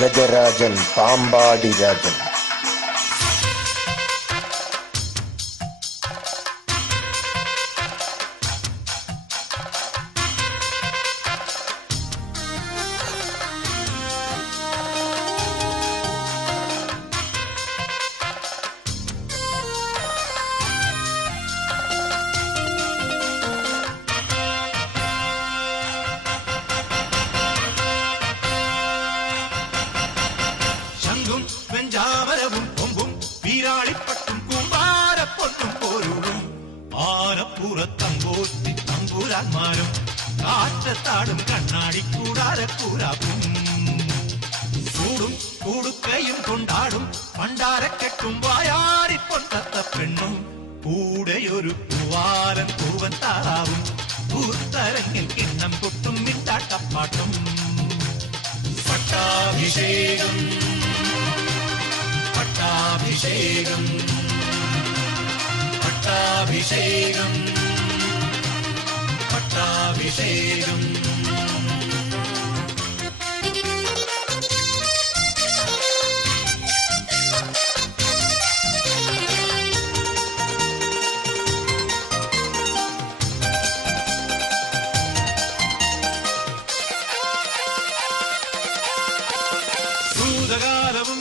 ഗജരാജൻ പാമ്പാടി രാജൻ. വെഞ്ചാമരവും കൊമ്പും വീരാളിപ്പട്ടും കൂമ്പാരപ്പൊട്ടും പോരുളും ആനപ്പുറത്തമ്പോത്തി തമ്പുരാന്മാരും കാറ്റത്താടും കണ്ണാടി കൂടാരക്കൂരാപ്പും ചൂടും കൂടുക്കയും കൊണ്ടാടും പണ്ടാരക്കെട്ടും വായാടിപ്പൊട്ടത്ത പെണ്ണും കൂടെയൊരു പൂവാലൻ പൂവൻ താറാവും പൂത്തരങ്ങിൽ കിണ്ണം കൊട്ടും മിണ്ടാട്ടപ്പാട്ടും. പട്ടാഭിഷേകം പട്ടാഭിഷേകം പട്ടാഭിഷേകം പട്ടാഭിഷേകം. ഭൂതകാലവും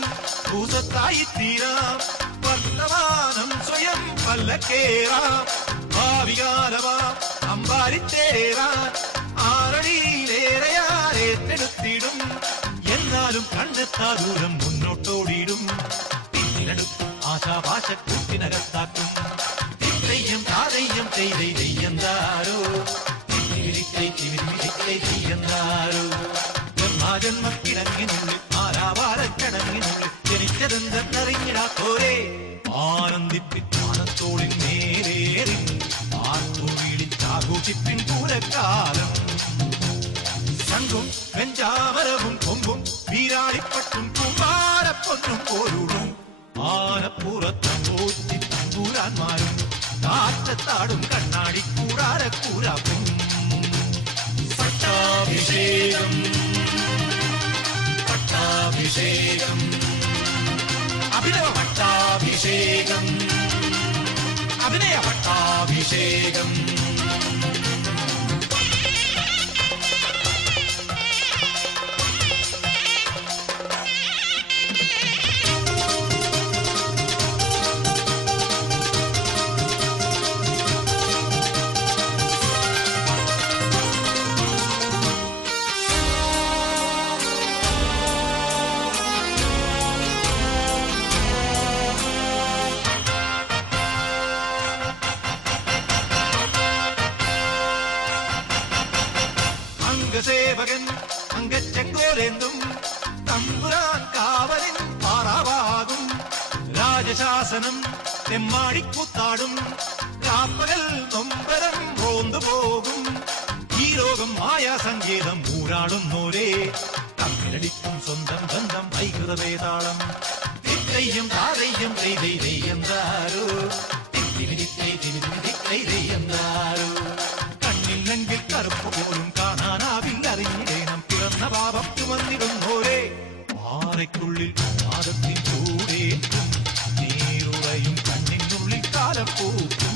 ഭൂതത്തായി തീരാം, വർത്തമാനം സ്വയം പല്ലക്കേറാം, ഭാവികാലമാം അമ്പാരിത്തേറാൻ ആറടിയിലേറെയാരേറ്റെടുത്തിടും. എന്നാലും കണ്ടെത്താ ദൂരം മുന്നോട്ടോടിയിടും, പിന്നിലെടുത്തും ആശാഭാഷക്കൂട്ടിനകത്താക്കും. തെയ്യം താതെയ്യം തെയ്യെന്താരോ തെയ്യെന്താരോ ജന്മക്കിടങ്ങിനുള്ളിൽ ആരാവാരക്കടങ്ങിനുള്ളിൽ ജനിച്ചതെന്തെന്നറിഞ്ഞിടാത്തോരേ ആനന്ദിപ്പിത്താനത്തോളിൽ നേരേറി ആർത്തുവിളിച്ചാഘോഷിപ്പിൻ പൂരക്കാലം. ശംഖും വെഞ്ചാമരവും കൊമ്പും വീരാളിപ്പട്ടും കൂമ്പാരപ്പൊന്നും പോരുളും ആനപ്പുറത്തമ്പോത്തി തമ്പുരാന്മാരും കാറ്റത്താടും കണ്ണാടി കൂടാരക്കൂരാപ്പും. പട്ടാഭിഷേകം പട്ടാഭിഷേകം അഭിനവ പട്ടാഭിഷേകം അഭിനയ പട്ടാഭിഷേകം. അംഗസേവകൻ അംഗച്ചെങ്കോലെന്തും തമ്പുരാൻ കാവലിൻ പാറാവാകും. രാജശാസനം തെമ്മാടിക്കൂത്താടും, കാപ്പകൽ നൊമ്പരം റോന്തുപോകും. ഈ ലോകം മായാസങ്കേതം ഊരാടുന്നോരേ തമ്മിലടിക്കും സ്വന്തം ബന്ധം വൈകൃതവേതാളം. തെയ്യം താതെയ്യം തെയ്യെന്താരോ തെയ്യെന്താരോ കണ്ണില്ലെങ്കിൽ കറുപ്പ് പോലും കാണാനാവില്ലറിഞ്ഞിടേണം. പിറന്ന പാപത്തു വന്നിടുന്നോരേ പാറയ്ക്കുള്ളിൽ പാദത്തിൻ ചൂടേറ്റും നീറുറയും കണ്ണിനുള്ളിൽ കാലപ്പൂക്കും.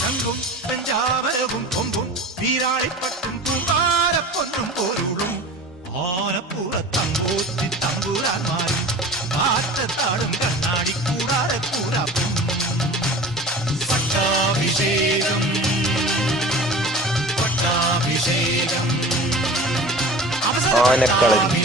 ശംഖും പഞ്ചാമരവും കൊമ്പും വീരാളിപ്പട്ടും കൂമ്പാരപ്പൊന്നും പോരുളും ആനപ്പുറത്തമ്പോത്തി തമ്പുരാന്മാരും കാറ്റത്താടും കണ്ണാടി കൂടാരക്കൂരാപ്പും. പട്ടാഭിഷേകം പട്ടാഭിഷേകം ആനക്കളരി.